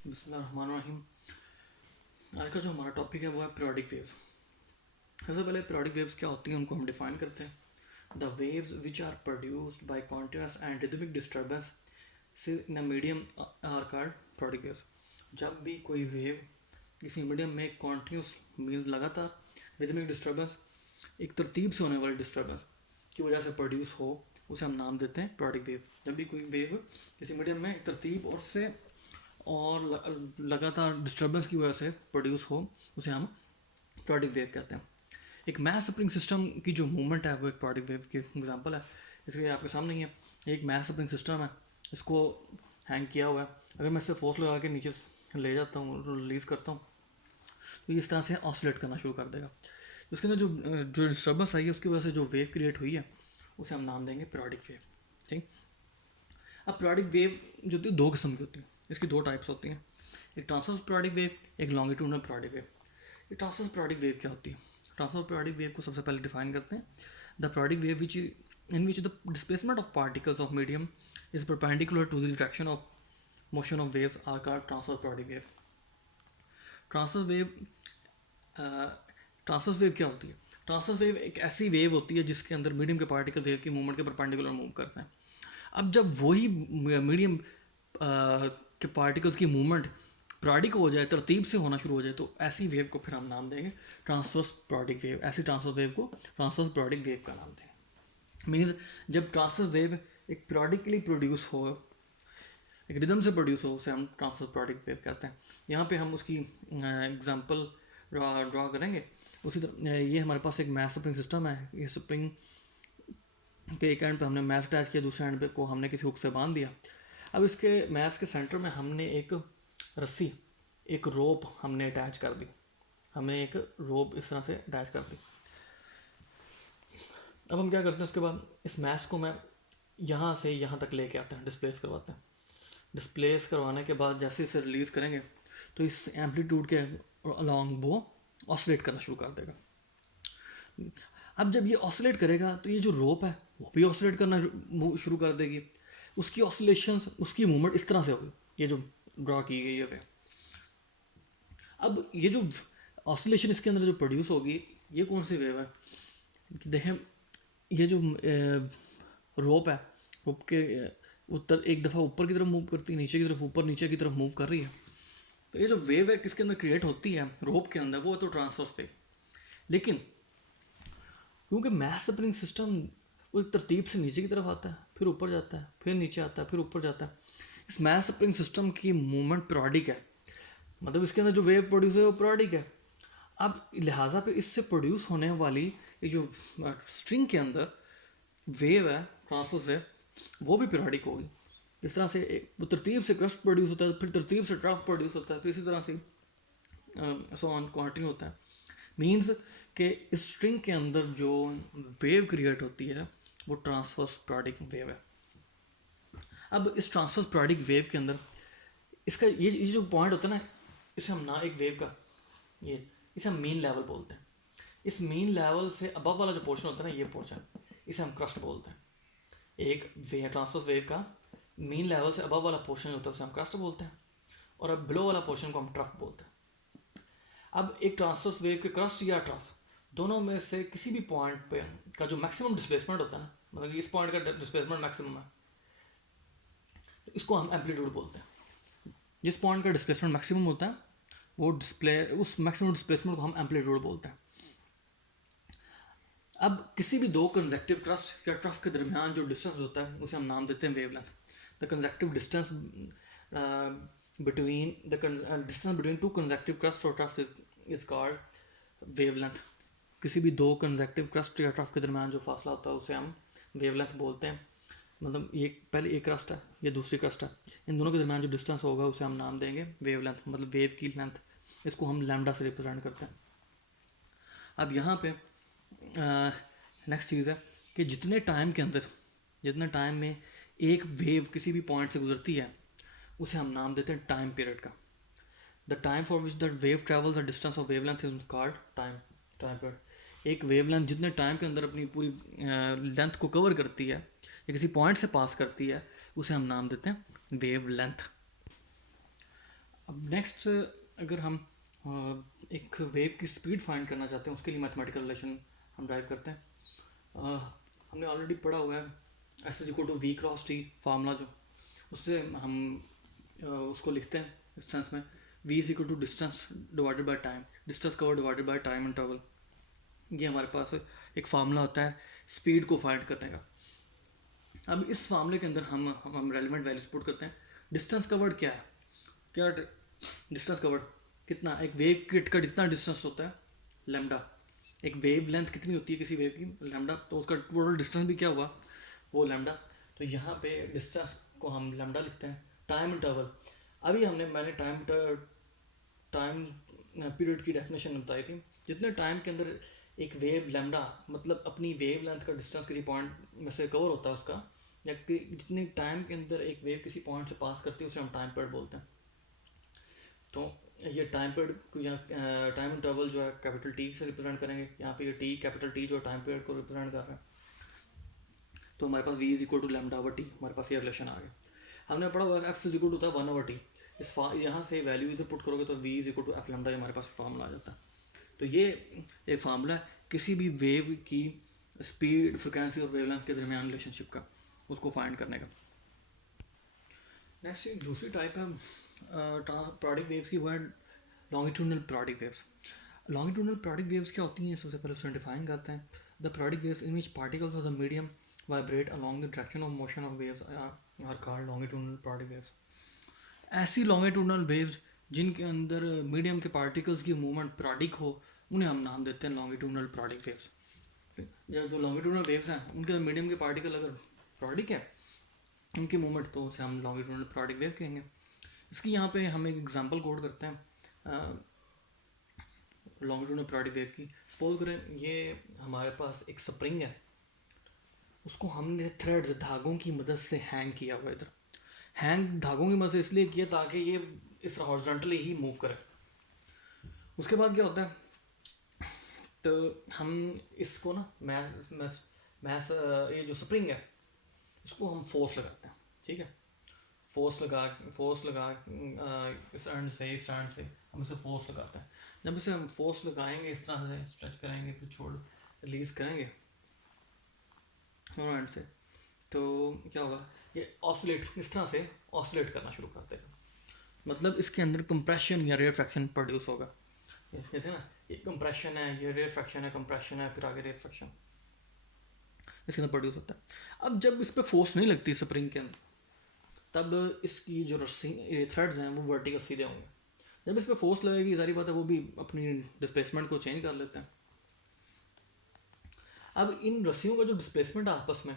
बिस्मिल्लाहिर्रहमानिर्रहीम। आज का जो हमारा टॉपिक है वो है पीरियोडिक वेव्स। सबसे पहले पीरियोडिक वेव्स क्या होती हैं उनको हम डिफाइन करते हैं। The waves which are produced by continuous and rhythmic disturbance in a medium are called periodic waves. जब भी कोई वेव किसी मीडियम में कॉन्टिन्यूस मीन लगातार रिदमिक डिस्टर्बेंस, एक तरतीब से होने वाली डिस्टर्बेंस की वजह से प्रोड्यूस हो, उसे हम नाम देते हैं पीरियोडिक वेव। जब भी कोई वेव किसी मीडियम में एक तरतीब और लगातार डिस्टर्बेंस की वजह से प्रोड्यूस हो, उसे हम पीरियोडिक वेव कहते हैं। एक मैस स्प्रिंग सिस्टम की जो मूवमेंट है वो एक पीरियोडिक वेव की एग्जांपल है। इसलिए आपके सामने ही है, एक मैस स्प्रिंग सिस्टम है, इसको हैंग किया हुआ है। अगर मैं इससे फोर्स लगा के नीचे ले जाता हूँ, रिलीज़ करता हूँ, तो इस तरह से ऑसिलेट करना शुरू कर देगा। तो उसके अंदर जो जो डिस्टर्बेंस आई है उसकी वजह से जो वेव क्रिएट हुई है उसे हम नाम देंगे पीरियोडिक वेव। ठीक। अब पीरियोडिक वेव जो होती है दो किस्म की होती है, इसकी दो टाइप्स होती हैं, एक ट्रांसवर्स पीरियोडिक वेव, एक लॉन्गिट्यूडनल पीरियोडिक वेव। ये ट्रांसवर्स पीरियोडिक वेव क्या होती है? ट्रांसवर्स पीरियोडिक वेव को सबसे पहले डिफाइन करते हैं, the periodic wave which in which the displacement of particles of medium is perpendicular to the direction of motion of waves are called transverse periodic wave. Transverse wave transverse wave क्या होती है? Transverse wave एक ऐसी wave होती है जिसके अंदर medium के पार्टिकल वेव की मूवमेंट के परपेंडिकुलर मूव करते हैं। अब जब वही मीडियम के पार्टिकल्स की मूवमेंट पीरियोडिक हो जाए, तरतीब से होना शुरू हो जाए, तो ऐसी वेव को फिर हम नाम देंगे ट्रांसवर्स पीरियोडिक वेव। ऐसी ट्रांसवर्स वेव को ट्रांसवर्स पीरियोडिक वेव का नाम देंगे। मीन्स जब ट्रांसवर्स वेव एक पीरियोडिकली प्रोड्यूस हो, एक रिदम से प्रोड्यूस हो, उसे हम ट्रांसवर्स पीरियोडिक वेव कहते हैं। यहाँ पे हम उसकी एग्जांपल ड्रॉ करेंगे। उसी तरह ये हमारे पास एक मैस स्प्रिंग सिस्टम है। ये स्प्रिंग के एक एंड पे हमने मैथ अटैच किया, दूसरे एंड पे को हमने किसी हुक से बांध दिया। अब इसके मैथ के सेंटर में हमने एक रस्सी, एक रोप हमने अटैच कर दी। हमने एक रोप इस तरह से अटैच कर दी। अब हम क्या करते हैं, उसके बाद इस मैथ को मैं यहाँ से यहाँ तक लेके आते हैं, डिस्प्लेस करवाते हैं। डिस्प्लेस करवाने के बाद जैसे इसे रिलीज़ करेंगे तो इस एम्पलीट्यूड के अलॉन्ग वो ऑसिलेट करना शुरू कर देगा। अब जब ये ऑसिलेट करेगा तो ये जो रोप है वो भी ऑसिलेट करना शुरू कर देगी। उसकी ऑसिलेशन, उसकी मूवमेंट इस तरह से होगी, ये जो ड्रॉ की गई है। अब ये जो ऑसिलेशन इसके अंदर जो प्रोड्यूस होगी, ये कौन सी वेव है? देखें, ये जो रोप है, रोप के उत्तर एक दफ़ा ऊपर की तरफ मूव करती है, नीचे की तरफ, ऊपर नीचे की तरफ मूव कर रही है। तो ये जो वेव है किसके अंदर क्रिएट होती है? रोप के अंदर। वो है तो ट्रांसवर्स वेव। लेकिन क्योंकि मैस स्प्रिंग सिस्टम वो तरतीब से नीचे की तरफ आता है, फिर ऊपर जाता है, फिर नीचे आता है, फिर ऊपर जाता है, इस मैस स्प्रिंग सिस्टम की मूवमेंट पीरियोडिक है। मतलब इसके अंदर जो वेव प्रोड्यूस है वो पीरियोडिक है। अब लिहाजा पे इससे प्रोड्यूस होने वाली ये जो स्ट्रिंग के अंदर वेव है, ट्रांसवर्स है, वो भी पीरियोडिक होगी। इस तरह से वो तरतीब से क्रस्ट प्रोड्यूस होता है, फिर तरतीब से ट्रफ प्रोड्यूस होता है, फिर इसी तरह से सो ऑन कंटिन्यू होता है। मीन्स कि इस स्ट्रिंग के अंदर जो वेव क्रिएट होती है वो ट्रांसवर्स पीरियोडिक वेव है। अब इस ट्रांसवर्स पीरियोडिक वेव के अंदर इसका ये जो पॉइंट होता है ना, इसे हम ना एक वेव का ये इसे हम मीन लेवल बोलते हैं। इस मीन लेवल से अबव वाला जो पोर्शन होता है ना, ये पोर्शन, इसे हम क्रस्ट बोलते हैं। एक वे ट्रांसवर्स वेव का मीन लेवल से अबव वाला पोर्शन होता है उसे हम क्रस्ट बोलते हैं, और अब बिलो वाला पोर्शन को हम ट्रफ बोलते हैं। अब एक ट्रांसवर्स वेव के क्रस्ट या ट्रफ दोनों में से किसी भी पॉइंट पे का जो मैक्सिमम डिस्प्लेसमेंट होता है ना, मतलब इस पॉइंट का डिस्प्लेसमेंट मैक्सिमम है, तो इसको हम एम्पलीट्यूड बोलते हैं। जिस पॉइंट का डिस्प्लेसमेंट मैक्सिमम होता है वो उस मैक्सिमम डिस्प्लेसमेंट को हम एम्पलीट्यूड बोलते हैं। अब किसी भी दो कंजेक्टिव क्रस्ट या ट्रफ के दरमियान जो डिस्टेंस होता है उसे हम नाम देते हैं wavelength. The conjunctive distance between distance between two conjunctive crust और ट्रफ इज कॉल्ड वेवलेंथ। किसी भी दो कंजेक्टिव क्रस्ट या ट्रफ के दरमियान जो फासला होता है उसे हम वेवलेंथ बोलते हैं। मतलब ये पहले एक क्रस्ट है, ये दूसरी क्रस्ट है, इन दोनों के दरमियान जो डिस्टेंस होगा उसे हम नाम देंगे वेवलेंथ, मतलब वेव की लेंथ। इसको हम लैम्डा से रिप्रेजेंट करते हैं। अब यहाँ पे नेक्स्ट चीज़ है कि जितने टाइम के अंदर, जितने टाइम में एक वेव किसी भी पॉइंट से गुजरती है उसे हम नाम देते हैं टाइम पीरियड का। The time for which that wave travels the distance of wavelength is called time period. एक वेवलेंथ जितने टाइम के अंदर अपनी पूरी लेंथ को कवर करती है या किसी पॉइंट से पास करती है उसे हम नाम देते हैं वेव लेंथ। अब नेक्स्ट अगर हम एक वेव की स्पीड फाइंड करना चाहते हैं, उसके लिए मैथमेटिकल रिलेशन हम ड्राइव करते हैं। हमने ऑलरेडी पढ़ा हुआ है s is equal to v cross t formula, जो उससे हम उसको लिखते हैं इस सेंस में, v is equal to distance divided by time, distance cover divided by time interval. ये हमारे पास एक फार्मूला होता है स्पीड को फाइंड करने का। अब इस फार्मूले के अंदर हम रेलिवेंट वैल्यूज पुट करते हैं। डिस्टेंस कवर्ड क्या है, क्या डिस्टेंस कवर्ड कितना, एक वेव का कितना डिस्टेंस होता है, लैम्डा। एक वेव लेंथ कितनी होती है किसी वेव की, लैम्डा, तो उसका टोटल डिस्टेंस भी क्या हुआ, वो लैम्डा। तो यहाँ पे डिस्टेंस को हम लैम्डा लिखते हैं। टाइम इंटरवल, अभी मैंने टाइम पीरियड की डेफिनेशन बताई थी, जितने टाइम के अंदर एक वेव लैम्डा, मतलब अपनी वेव लेंथ का डिस्टेंस किसी पॉइंट में से कवर होता है उसका, या जितनी टाइम के अंदर एक वेव किसी पॉइंट से पास करती है उसे हम टाइम पीरियड बोलते हैं। तो ये टाइम पीरियड को या टाइम इंटरवल जो है कैपिटल टी से रिप्रेजेंट करेंगे। यहाँ पे ये टी कैपिटल टी जो टाइम पीरियड को रिप्रेजेंट कर रहा है, तो हमारे पास v is equal to lambda over T, हमारे पास ये रिलेशन आ गया। हमने पढ़ा हुआ एफ इज इक्वल टू होता है 1/t। यहाँ से वैल्यू इधर पुट करोगे तो v is equal to f lambda, हमारे पास फार्मूला आ जाता है। तो ये एक फार्मूला है किसी भी वेव की स्पीड, फ्रिक्वेंसी और वेवलेंथ के दरमियान रिलेशनशिप का, उसको फाइंड करने का। नेक्स्ट दूसरी टाइप है पीरियोडिक वेव्स की, वो है longitudinal periodic waves. Longitudinal periodic waves क्या होती हैं, सबसे पहले उसमें डिफाइन करते हैं। The periodic waves in which particles of the medium vibrate along the direction of motion of waves are called longitudinal periodic waves. ऐसी लॉन्गिट्यूडनल वेव्स जिनके अंदर मीडियम के पार्टिकल्स की मूवमेंट पीरियोडिक हो, उन्हें हम नाम देते हैं लॉन्गिट्यूडनल पीरियोडिक वेव्स। जो लॉन्गिट्यूडनल वेव्स हैं उनके मीडियम के पार्टिकल अगर पीरियोडिक है उनकी मूवमेंट, तो उसे हम लॉन्गिट्यूडनल पीरियोडिक वेव कहेंगे। इसकी यहाँ पे हम एक एग्जांपल कोड करते हैं लॉन्गिट्यूडनल पीरियोडिक वेव की। सपोज करें ये हमारे पास एक स्प्रिंग है, उसको हमने थ्रेड्स, धागों की मदद से हैंग किया हुआ। इधर हैंग धागों की मदद से इसलिए किया ताकि ये इस हॉरिजॉन्टली ही मूव करे। उसके बाद क्या होता है, तो हम इसको ना मैस ये जो स्प्रिंग है इसको हम फोर्स लगाते हैं, ठीक है। फोर्स लगा इस एंड से इस एंड से हम इसे फोर्स लगाते हैं। जब इसे हम फोर्स लगाएंगे, इस तरह से स्ट्रेच करेंगे, फिर छोड़ रिलीज करेंगे दोनों एंड से, तो क्या होगा, ये ऑसिलेट, इस तरह से ऑसिलेट करना शुरू कर देगा। मतलब इसके अंदर कंप्रेशन या रेयरफैक्शन प्रोड्यूस होगा। ये थे ना, ये कंप्रेशन है, ये रेयरफैक्शन है, कंप्रेशन है, फिर आगे रेयरफैक्शन इसके अंदर प्रोड्यूस होता है। अब जब इस पर फोर्स नहीं लगती स्प्रिंग के अंदर, तब इसकी जो रस्सी थ्रेड्स हैं वो वर्टिकल सीधे होंगे। जब इस पर फोर्स लगेगी, सारी बात है, वो भी अपनी डिस्प्लेसमेंट को चेंज कर लेते हैं। अब इन रस्सियों का जो डिस्प्लेसमेंट है आपस में,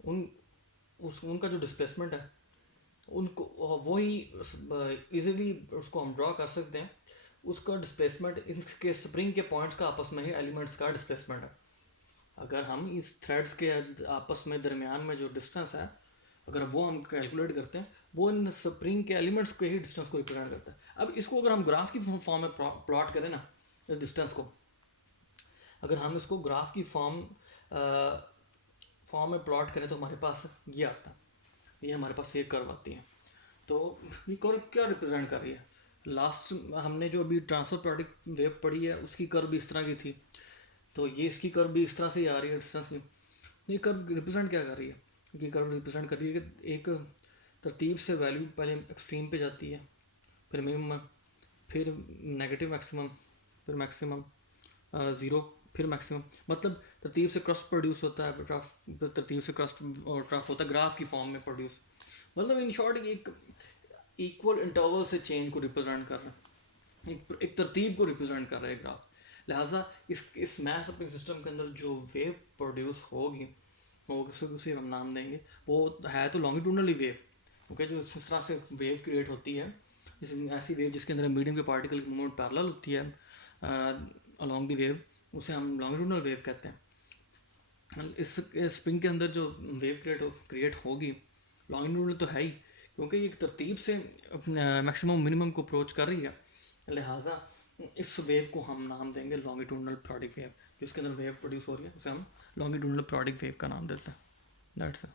उनका जो डिस्प्लेसमेंट है, उनको वही इजीली उसको हम ड्रॉ कर सकते हैं। उसका डिस्प्लेसमेंट इनके स्प्रिंग के पॉइंट्स का आपस में ही एलिमेंट्स का डिस्प्लेसमेंट है। अगर हम इस थ्रेड्स के आपस में दरमियान में जो डिस्टेंस है, अगर वो हम कैलकुलेट करते हैं, वो इन स्प्रिंग के एलिमेंट्स के ही डिस्टेंस को रिप्रेजेंट करता है। अब इसको अगर हम ग्राफ की फॉर्म में प्लॉट करें ना, इस डिस्टेंस को अगर हम इसको ग्राफ की फॉर्म में प्लॉट करें, तो हमारे पास ये आता है, ये हमारे पास ये कर्व आती है। तो ये कर्व क्या रिप्रेजेंट कर रही है, लास्ट हमने जो अभी ट्रांसफर पीरियोडिक वेव पढ़ी है उसकी कर्व भी इस तरह की थी, तो ये इसकी कर्व भी इस तरह से ही आ रही है डिस्टेंस की। ये कर्व रिप्रेजेंट क्या कर रही है, ये कर्व रिप्रेजेंट कर रही है कि एक तरतीब से वैल्यू पहले एक्सट्रीम पे जाती है, फिर मिनिमम, फिर नेगेटिव मैक्सिमम, फिर मैक्सिमम, ज़ीरो, फिर मैक्सिमम। मतलब तरतीब से क्रस्ट प्रोड्यूस होता है, तरतीब से क्रस्ट और ट्रफ होता है, ग्राफ की फॉर्म में प्रोड्यूस। मतलब इन शॉर्ट एक इक्वल इंटरवल से चेंज को रिप्रेजेंट कर रहा है, एक तरतीब को रिप्रेजेंट कर रहा है ग्राफ। लिहाजा इस मैथ स्प्रिंग सिस्टम के अंदर जो वेव प्रोड्यूस होगी वो उसे हम नाम देंगे, वो है तो लॉन्गिट्यूडनली वेव, ओके। जो इस तरह से वेव क्रिएट होती है, ऐसी वेव जिसके अंदर मीडियम के पार्टिकल की मूवमेंट पैरेलल होती है अलॉन्ग द वेव, उसे हम लॉन्गिट्यूडनल वेव कहते हैं। इस स्प्रिंग के अंदर जो वेव क्रिएट होगी लॉन्गिट्यूडनल तो है ही, क्योंकि ये एक तरतीब से मैक्सिमम मिनिमम को अप्रोच कर रही है। लिहाजा इस वेव को हम नाम देंगे लॉन्गिट्यूडनल पीरियोडिक वेव। जिसके अंदर वेव प्रोड्यूस हो रही है उसे हम लॉन्गिट्यूडनल पीरियोडिक वेव का नाम देते हैं। That's it.